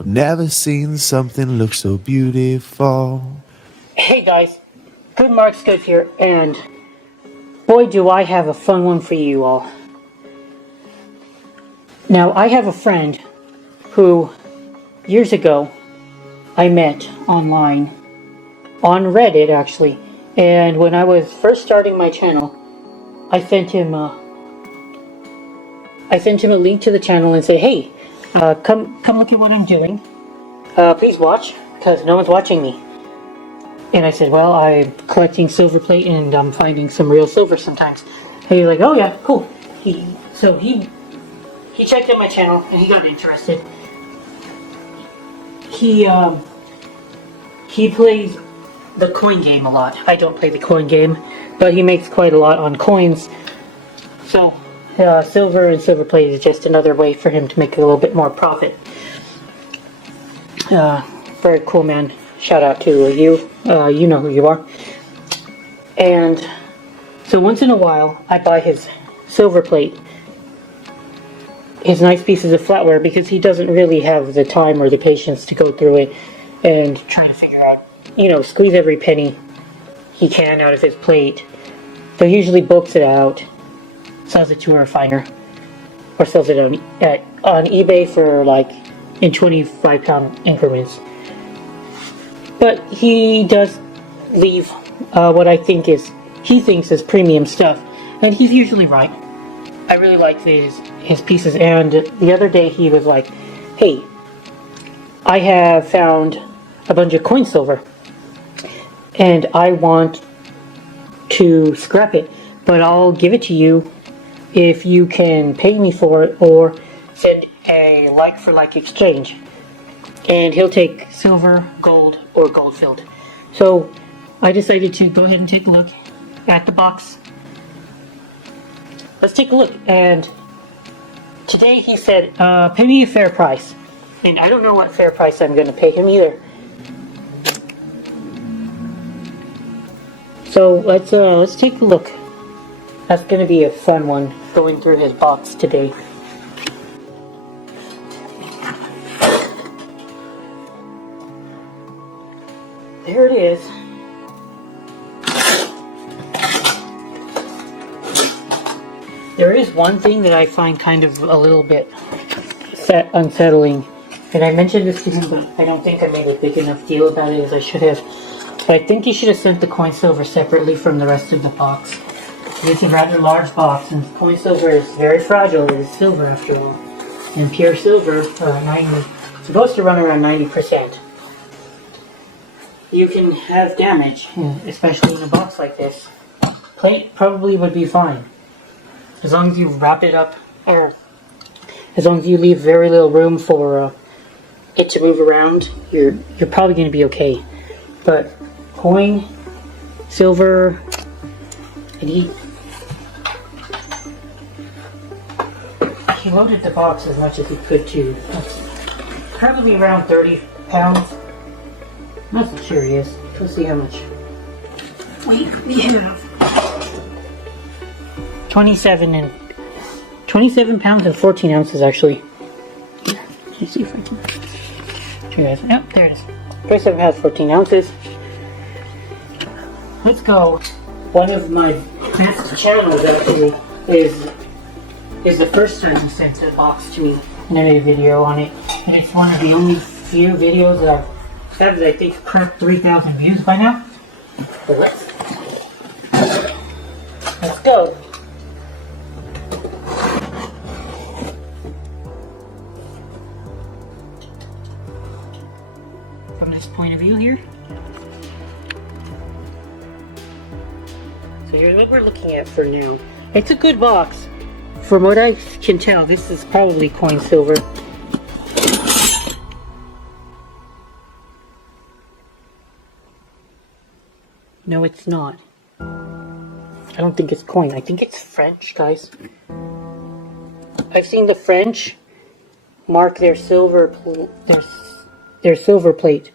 I've never seen something look so beautiful. Hey guys, Good Marks Good here, and boy do I have a fun one for you all. Now, I have a friend who, years ago, I met online, on Reddit actually, and when I was first starting my channel, I sent him a link to the channel and say, hey, come look at what I'm doing. Please watch, because no one's watching me. And I said, well, I'm collecting silver plate and I'm finding some real silver sometimes. And he's like, oh yeah, cool. So he checked out my channel and he got interested. He plays the coin game a lot. I don't play the coin game, but he makes quite a lot on coins. So silver and silver plate is just another way for him to make a little bit more profit. Very cool, man. Shout out to you. You know who you are. And so once in a while, I buy his silver plate, his nice pieces of flatware, because he doesn't really have the time or the patience to go through it and try to figure out, squeeze every penny he can out of his plate. So he usually books it out, sells it to a refiner, or sells it on eBay for like in 25-pound increments. But he does leave what he thinks is premium stuff, and he's usually right. I really like his pieces, and the other day he was like, hey, I have found a bunch of coin silver, and I want to scrap it, but I'll give it to you if you can pay me for it or send a like-for-like exchange. And he'll take silver, gold, or gold-filled. So I decided to go ahead and take a look at the box. Let's take a look. And today he said, pay me a fair price. And I don't know what fair price I'm going to pay him either. So let's take a look. That's going to be a fun one, going through his box today. There it is. There is one thing that I find kind of a little bit unsettling, and I mentioned this to him, but I don't think I made a big enough deal about it as I should have. But I think he should have sent the coin silver separately from the rest of the box. It's a rather large box, and coin silver is very fragile. It is silver after all, and pure silver, supposed to run around 90%. You can have damage, especially in a box like this. Plate probably would be fine, as long as you wrap it up, or as long as you leave very little room for it to move around. You're probably going to be okay. But coin, silver, and he loaded the box as much as he could too. Probably around 30 pounds. I'm not so sure he is. Let's see how much weight we have. 27 pounds and 14 ounces actually. Let me see if I can show you guys. Yep, there it is. 27 pounds, 14 ounces. Let's go. One of my best channels actually is the first time he sent a box to me, and I made a video on it. And it's one of the only few videos that I've had, I think, cracked 3,000 views by now. So let's go. From this point of view here. So here's what we're looking at for now. It's a good box. From what I can tell, this is probably coin silver. No, it's not. I don't think it's coin. I think it's French, guys. I've seen the French mark their silver plate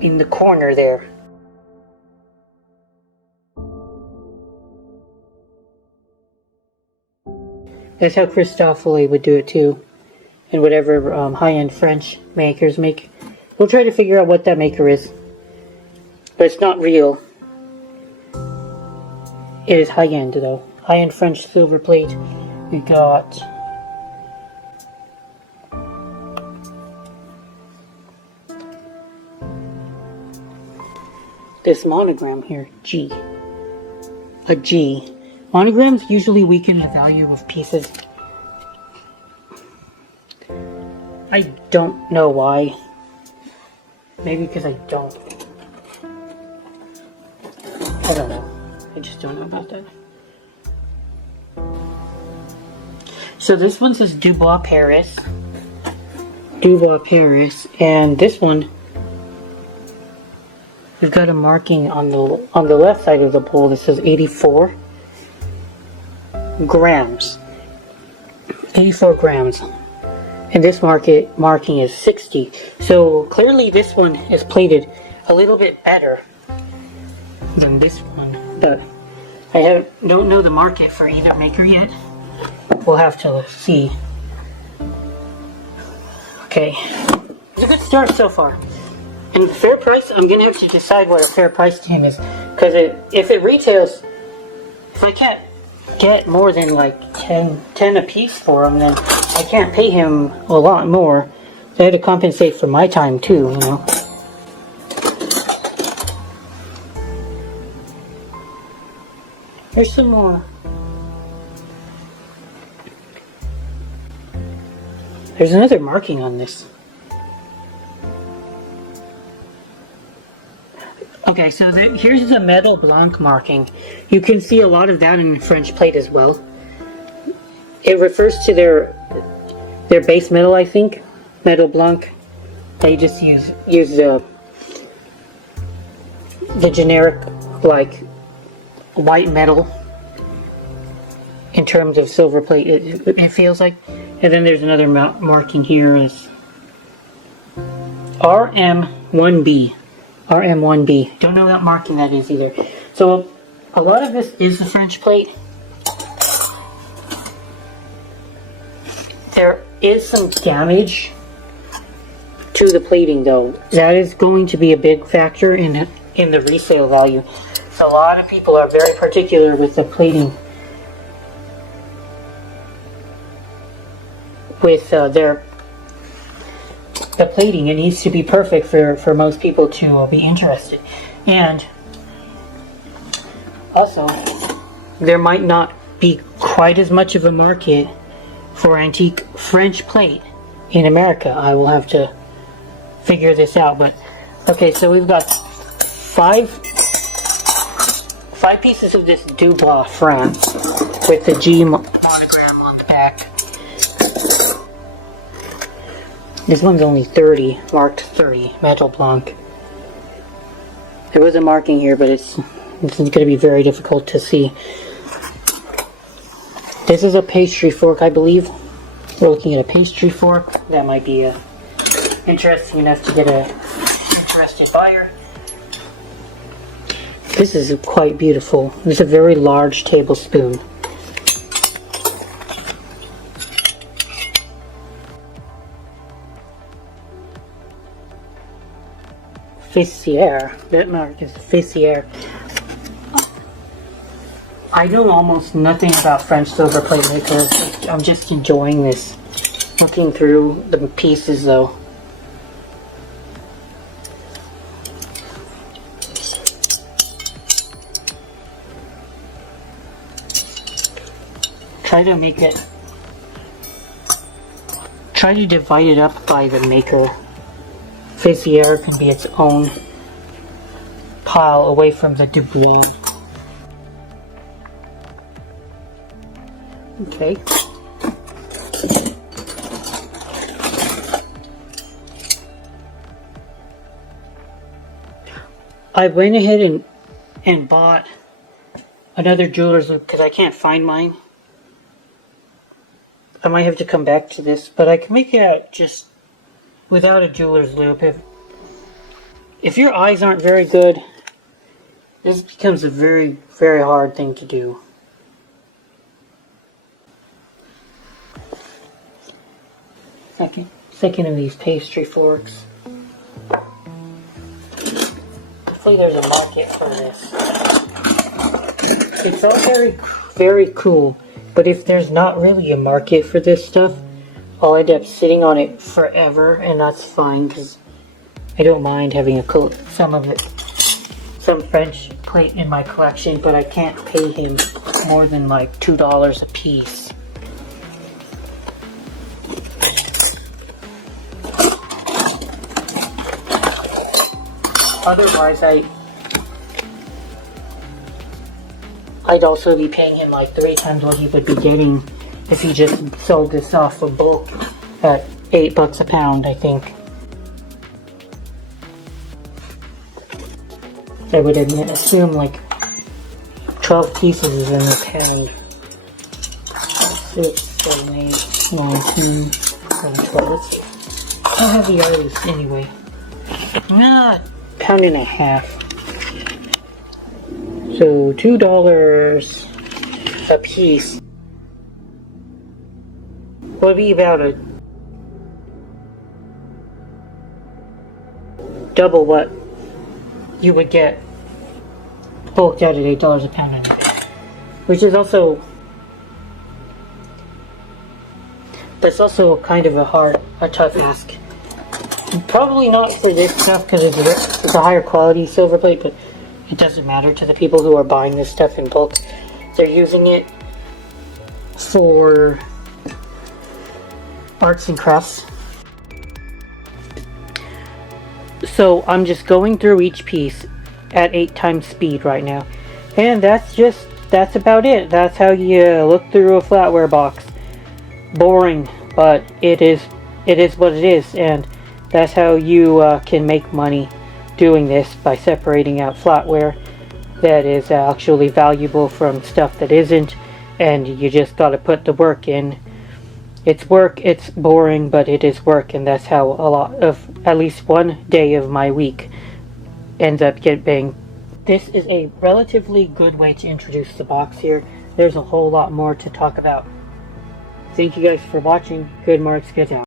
in the corner there. That's how Christofoli would do it too. and whatever high-end French makers make. We'll try to figure out what that maker is. But it's not real. It is high-end though. High-end French silver plate. We got this monogram here, G. A G. Monograms usually weaken the value of pieces. I don't know why. Maybe because I don't. I don't know. I just don't know about that. So this one says Dubois Paris. Dubois Paris. And this one, we've got a marking on the left side of the bowl that says 84 grams. 84 grams. And this marking is 60. So clearly this one is plated a little bit better than this one. But I don't know the market for either maker yet. We'll have to see. Okay. It's a good start so far. And fair price, I'm going to have to decide what a fair price to him is. Because if it retails, if I can't get more than like 10 a piece for him, then I can't pay him a lot more. So I had to compensate for my time too, you know. There's some more. There's another marking on this. Okay, so here's the Metal Blanc marking. You can see a lot of that in French plate as well. It refers to their base metal, I think. Metal Blanc. They just use the generic, like, white metal in terms of silver plate, it feels like. And then there's another marking here is RM1B. RM1B. Don't know what marking that is either. So a lot of this is the French plate. There is some damage to the plating though. That is going to be a big factor in the resale value. So a lot of people are very particular with the plating. With the plating, it needs to be perfect for most people to be interested. And also, there might not be quite as much of a market for antique French plate in America. I will have to figure this out. But okay, so we've got five pieces of this Dubois France with the G monogram on the back. This one's only 30, marked 30, Metal Blanc. There was a marking here, but it's going to be very difficult to see. This is a pastry fork, I believe. We're looking at a pastry fork. That might be interesting enough to get an interested buyer. This is quite beautiful. It's a very large tablespoon. Fessier. That mark is Fessier. I know almost nothing about French silver plate maker. I'm just enjoying this. Looking through the pieces though. Try to divide it up by the maker. Fessier can be its own pile away from the Dubois. Okay. I went ahead and bought another jeweler's loop because I can't find mine. I might have to come back to this, but I can make it out just without a jeweler's loop. If your eyes aren't very good, this becomes a very, very hard thing to do. thinking of these pastry forks. Hopefully there's a market for this. It's all very, very cool, but if there's not really a market for this stuff, I'll end up sitting on it forever, and that's fine, because I don't mind having some French plate in my collection, but I can't pay him more than like $2 a piece. Otherwise, I'd also be paying him like 3 times what he would be getting if he just sold this off of bulk at $8 a pound, I think. I would assume like 12 pieces is in a pound. 6, 7, 8, 9, 10, 11, 12. How heavy are these anyway? Pound and a half. So $2 a piece would be about a double what you would get bulked out at $8 a pound, which is also, that's also kind of a tough ask. Probably not for this stuff because it's a higher quality silver plate, but it doesn't matter to the people who are buying this stuff in bulk. They're using it for arts and crafts. So I'm just going through each piece at 8 times speed right now. And that's about it. That's how you look through a flatware box. Boring, but it is what it is, and that's how you can make money doing this, by separating out flatware that is actually valuable from stuff that isn't, and you just gotta put the work in. It's work, it's boring, but it is work, and that's how a lot of, at least one day of my week ends up getting. This is a relatively good way to introduce the box here. There's a whole lot more to talk about. Thank you guys for watching. Good Marks, get out.